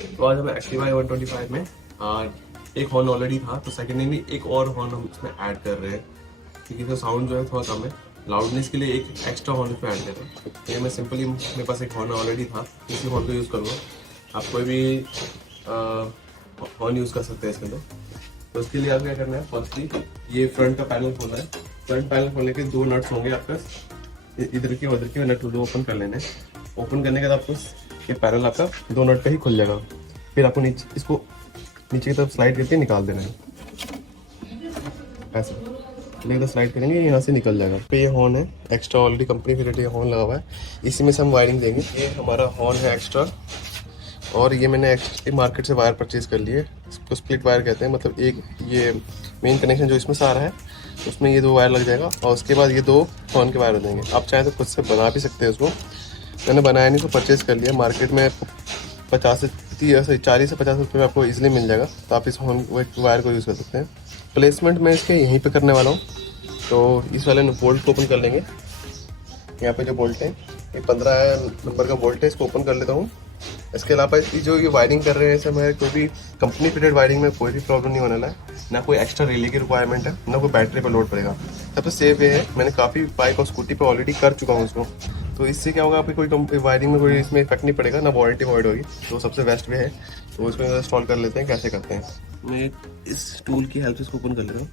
तो आज हमें एक्टिवा 125 में एक हॉर्न ऑलरेडी था, तो सेकेंडली एक और हॉर्न हम इसमें ऐड कर रहे हैं क्योंकि तो साउंड जो है थोड़ा कम है। लाउडनेस के लिए एक एक्स्ट्रा हॉर्न इसमें ऐड कर रहे हैं। तो ये मैं सिंपली, मेरे पास एक हॉर्न ऑलरेडी था, इसी हॉर्न को यूज़ करूँगा। आप कोई भी हॉर्न यूज़ कर सकते हैं इसके अंदर। तो उसके लिए आप क्या करना है, फर्स्टली ये फ्रंट का पैनल खोलना है। फ्रंट पैनल खोलने के 2 नट्स होंगे आपके पास, इधर के उधर के नट दो ओपन कर लेने हैं। ओपन करने के बाद आपको ये पैनल आपका 2 नट पे ही खुल जाएगा। फिर आपको नीचे इसको नीचे की तरफ स्लाइड करके निकाल देना है, ऐसे लेकर स्लाइड करेंगे, यहाँ से निकल जाएगा। पे ये हॉर्न है एक्स्ट्रा, ऑलरेडी कंपनी फिटेड ये हॉर्न लगा हुआ है, इसी में से हम वायरिंग देंगे। ये हमारा हॉर्न है एक्स्ट्रा, और ये मैंने मार्केट से वायर परचेज कर लिए। इसको स्प्लिट वायर कहते हैं, मतलब एक ये मेन कनेक्शन जो इसमें से आ रहा है उसमें ये 2 वायर लग जाएगा, और उसके बाद ये 2 हॉर्न के वायर हो जाएंगे। आप चाहे तो खुद से बना भी सकते हैं उसको, मैंने बनाया नहीं तो परचेज़ कर लिया। मार्केट में 40 से 50 रुपये में आपको इजीली मिल जाएगा, तो आप इस हॉर्न वायर को यूज़ कर सकते हैं। प्लेसमेंट मैं इसके यहीं पे करने वाला हूँ। तो इस वाले बोल्ट को ओपन कर लेंगे। यहाँ पे जो बोल्ट है ये 15 नंबर का बोल्ट है, इसको ओपन कर लेता हूँ। इसके अलावा ये वायरिंग कर रहे हैं, इससे हमारे कोई भी कंपनी फिटेड वायरिंग में कोई भी प्रॉब्लम नहीं होने वाला है, ना कोई एक्स्ट्रा रिले की रिक्वायरमेंट है, ना कोई बैटरी पर लोड पड़ेगा। सबसे सेफ ये है, मैंने काफ़ी बाइक और स्कूटी पे ऑलरेडी कर चुका हूँ उसको। तो इससे क्या होगा, आपकी कोई वायरिंग में कोई इसमें इफेक्ट नहीं पड़ेगा, ना वारंटी वॉइड होगी। तो सबसे बेस्ट वे है, तो इसमें इंस्टॉल कर लेते हैं। कैसे करते हैं, मैं इस टूल की हेल्प से इसको ओपन कर लेता हूँ।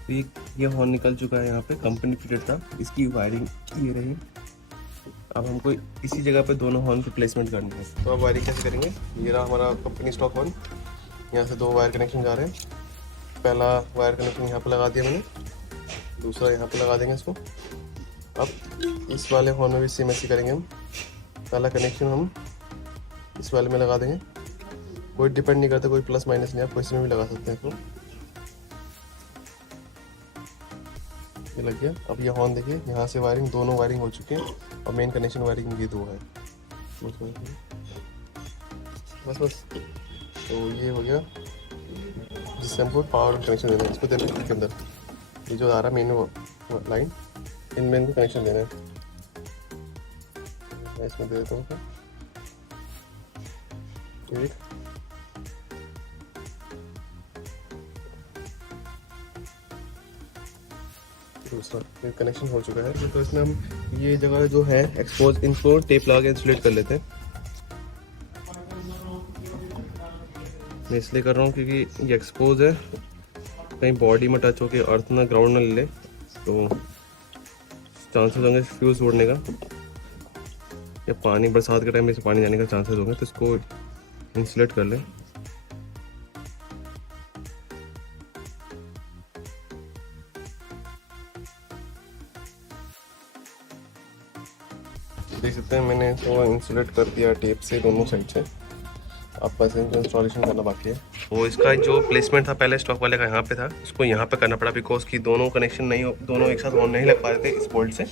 तो ये हॉर्न निकल चुका है, यहाँ पे कंपनी फिटेड था, इसकी वायरिंग ये रही। अब हमको इसी जगह पे दोनों हॉर्न की प्लेसमेंट करनी है। तो अब वायरिंग कैसे करेंगे, ये रहा हमारा कंपनी स्टॉक हॉर्न। यहाँ से 2 वायर कनेक्शन जा रहे हैं। पहला वायर कनेक्शन यहाँ पे लगा दिया मैंने, दूसरा यहाँ पे लगा देंगे इसको। अब इस वाले हॉर्न में भी सेम ऐसे करेंगे हम। पहला कनेक्शन हम इस वाले में लगा देंगे, कोई डिपेंड नहीं करता, कोई प्लस माइनस नहीं, आप कोई इसमें भी लगा सकते हैं इसको। ये लग गया। अब ये हॉर्न देखिए, यहाँ से वायरिंग, दोनों वायरिंग हो चुके हैं, और मेन कनेक्शन वायरिंग ये 2 है। बस तो ये हो गया, जिससे हमको पावर कनेक्शन देना है। इसको देना है इसके अंदर, ये जो आ रहा है मेन लाइन, इनमें इनको कनेक्शन देना है। मैं इसमें दे देता हूँ एक, दूसरा ये कनेक्शन हो चुका है। तो इसमें हम ये जगह जो है एक्सपोज, इनको टेप लगा के इंसुलेट कर लेते हैं। मैं इसलिए कर रहा हूँ क्योंकि ये एक्सपोज है, कहीं बॉडी में टच होकर अर्थ ना ग्राउंड ना ले, तो चांसेस होंगे फ्यूज़ उड़ने का, या पानी बरसात के टाइम में से पानी जाने का चांसेस होंगे। तो इसको इंसुलेट कर लें। देख सकते हैं मैंने इसको इंसुलेट कर दिया टेप से दोनों साइड से। अब बस इनको इंस्टॉलेशन करना बाकी है। वो इसका जो प्लेसमेंट था पहले स्टॉक वाले का यहाँ पे था, इसको यहाँ पे करना पड़ा बिकॉज की दोनों कनेक्शन नहीं, दोनों एक साथ ऑन नहीं लग पा रहे थे इस बोल्ट से।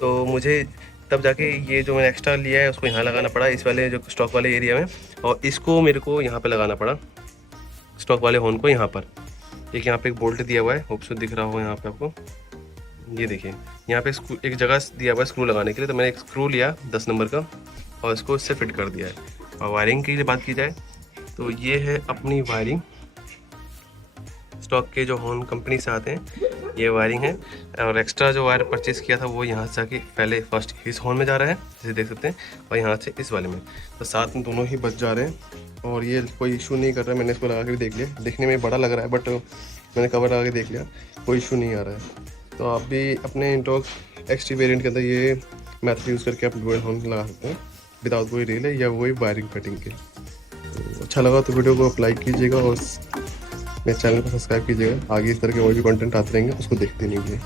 तो मुझे तब जाके ये जो मैंने एक्स्ट्रा लिया है उसको यहाँ लगाना पड़ा, इस वाले जो स्टॉक वाले एरिया में, और इसको मेरे को यहाँ पे लगाना पड़ा, स्टॉक वाले हॉर्न को यहाँ पर। एक यहाँ पे एक बोल्ट दिया हुआ है, होप सो दिख रहा हो यहाँ पे आपको, ये देखिए यहाँ पे एक जगह दिया हुआ है स्क्रू लगाने के लिए। तो मैंने एक स्क्रू लिया 10 नंबर का, और इसको इससे फिट कर दिया है। और वायरिंग की बात की जाए तो ये है अपनी वायरिंग, स्टॉक के जो हॉर्न कंपनी से आते हैं ये वायरिंग है। और एक्स्ट्रा जो वायर परचेज़ किया था वो यहाँ से जाके पहले फर्स्ट इस हॉर्न में जा रहा है, जैसे देख सकते हैं, और यहाँ से इस वाले में, तो साथ में दोनों ही बच जा रहे हैं। और ये कोई इशू नहीं कर रहा है, मैंने इसको लगा के देख लिया, देखने में बड़ा लग रहा है बट मैंने कवर लगा के देख लिया, कोई इशू नहीं आ रहा है। तो आप भी अपने इंटॉक एक्सटी वेरिएंट के अंदर ये मेथड यूज़ करके आप डुअल हॉर्न लगा सकते हैं, विदाउट कोई रिले या वही वायरिंग कटिंग के। तो अच्छा लगा तो वीडियो को आप लाइक कीजिएगा, और मेरे चैनल को सब्सक्राइब कीजिएगा। आगे इस तरह के और भी कंटेंट आते रहेंगे, उसको देखते रहिए।